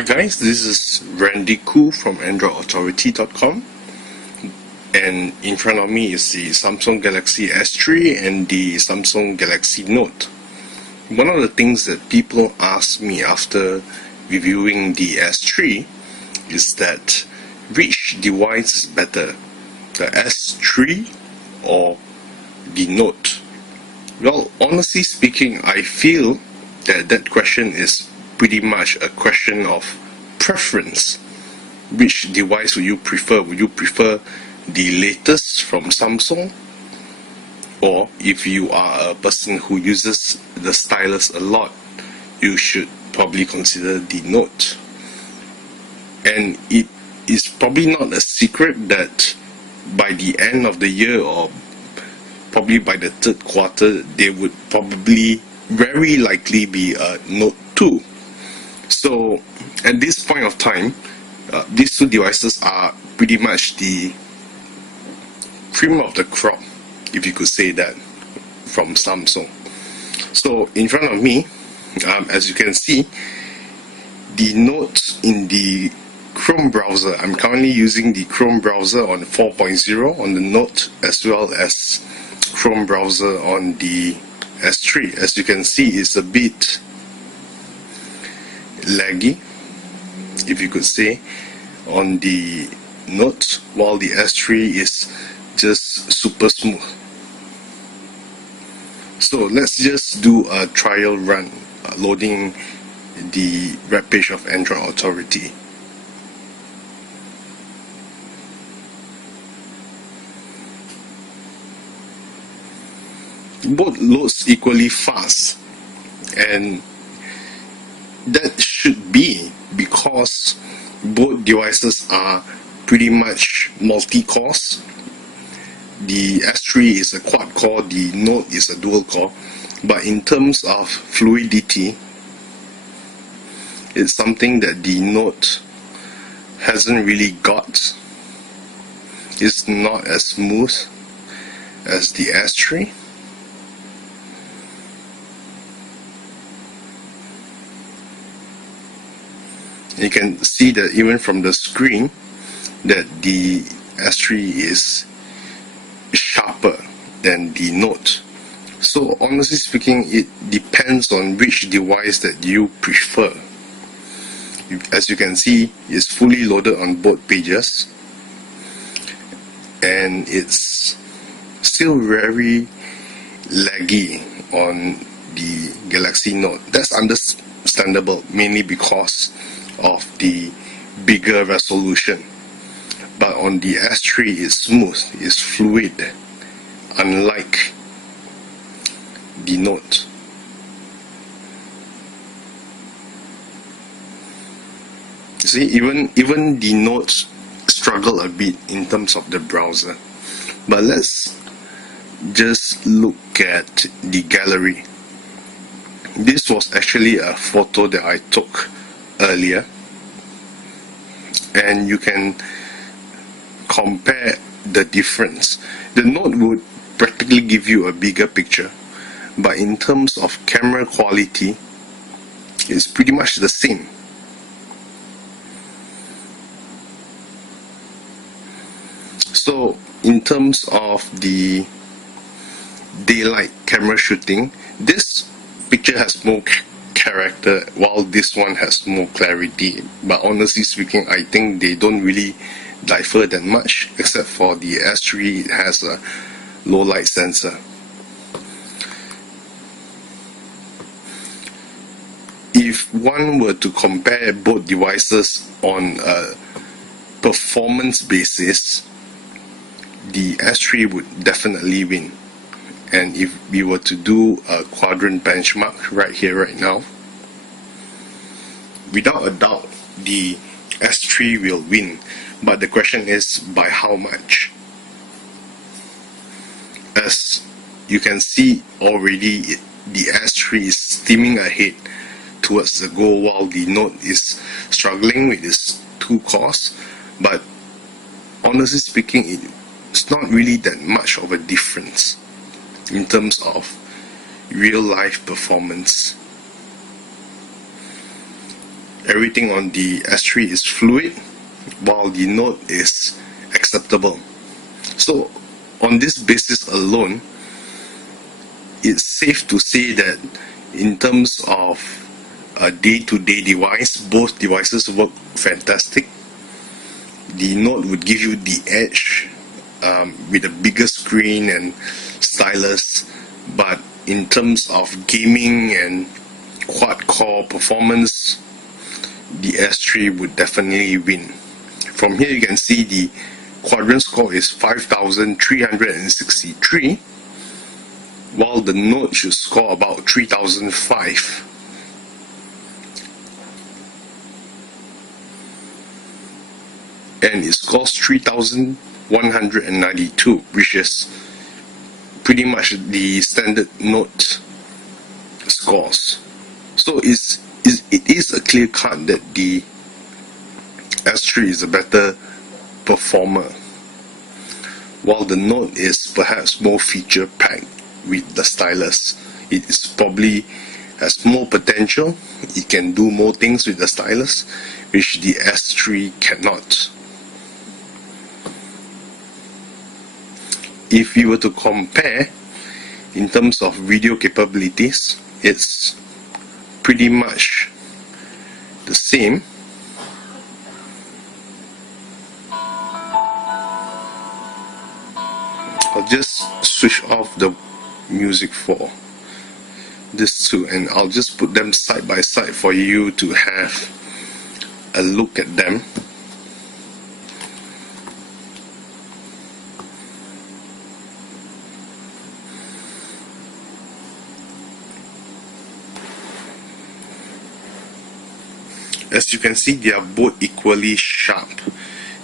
Hi guys, this is Randy Koo from AndroidAuthority.com, and in front of me is the Samsung Galaxy S3 and the Samsung Galaxy Note. One of the things that people ask me after reviewing the S3 is that which device is better, the S3 or the Note? Well, honestly speaking, I feel that question is pretty much a question of preference. Which device would you prefer? Would you prefer the latest from Samsung? Or if you are a person who uses the stylus a lot, you should probably consider the Note. And it is probably not a secret that by the end of the year, or probably by the third quarter, there would probably very likely be a Note 2. So at this point of time, these two devices are pretty much the cream of the crop, if you could say that, from Samsung. So in front of me, as you can see, the Note in the Chrome browser. I'm currently using the Chrome browser on 4.0 on the Note, as well as Chrome browser on the S3. As you can see, it's a bit laggy, if you could say, on the Note, while the S3 is just super smooth. So let's just do a trial run, loading the web page of Android Authority. Both loads equally fast, and that should be because both devices are pretty much multi-cores. The S3 is a quad-core, the Note is a dual-core, but in terms of fluidity, it's something that the Note hasn't really got. It's not as smooth as the S3. You can see that even from the screen that the S3 is sharper than the Note. So honestly speaking, it depends on which device that you prefer. As you can see, it's fully loaded on both pages, and it's still very laggy on the Galaxy Note. That's understandable, mainly because of the bigger resolution. But on the S3, it's smooth, it's fluid, unlike the Note. See, even the Note struggle a bit in terms of the browser. But let's just look at the gallery. This was actually a photo that I took earlier, and you can compare the difference. The Note would practically give you a bigger picture, but in terms of camera quality, it's pretty much the same. So in terms of the daylight camera shooting, this picture has more character, while this one has more clarity. But honestly speaking, I think they don't really differ that much, except for the S3. It has a low light sensor. If one were to compare both devices on a performance basis, the S3 would definitely win. And if we were to do a quadrant benchmark right here, right now, without a doubt, the S3 will win. But the question is, by how much? As you can see already, the S3 is steaming ahead towards the goal, while the Note is struggling with its two cores. But honestly speaking, it's not really that much of a difference in terms of real life performance. everything on the S3 is fluid, while the Note is acceptable. So on this basis alone, it's safe to say that in terms of a day-to-day device, both devices work fantastic. The Note would give you the edge with a bigger screen and stylus, but in terms of gaming and quad-core performance, the S3 would definitely win. From here you can see the quadrant score is 5,363, while the Note should score about 3,005. And it scores 3,192, which is pretty much the standard Note scores. So it is a clear cut that the S3 is a better performer, while the Note is perhaps more feature packed with the stylus. It is probably has more potential. It can do more things with the stylus, which the S3 cannot. If you were to compare in terms of video capabilities, it's pretty much the same. I'll just switch off the music for this two, and I'll just put them side by side for you to have a look at them. As you can see, they are both equally sharp.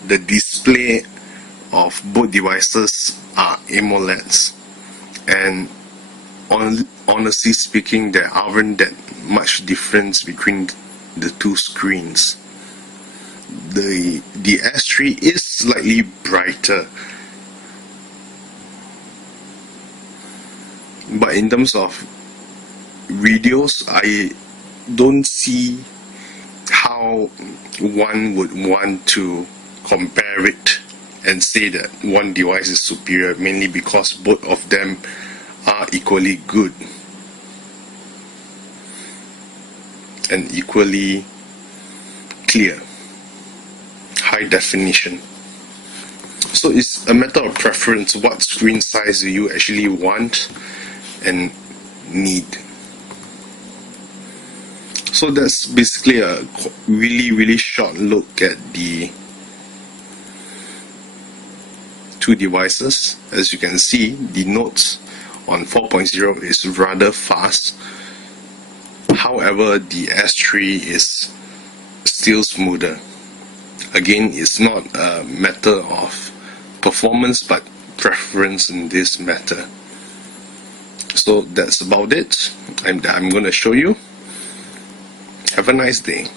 The display of both devices are AMOLEDs, and honestly speaking, there aren't that much difference between the two screens. The S3 is slightly brighter, but in terms of videos, I don't see how one would want to compare it and say that one device is superior, mainly because both of them are equally good and equally clear, high definition. So it's a matter of preference. What screen size do you actually want and need? So that's basically a really short look at the two devices. As you can see, the Note on 4.0 is rather fast. However, the S3 is still smoother. Again, it's not a matter of performance but preference in this matter. So that's about it. I'm going to show you. Have a nice day.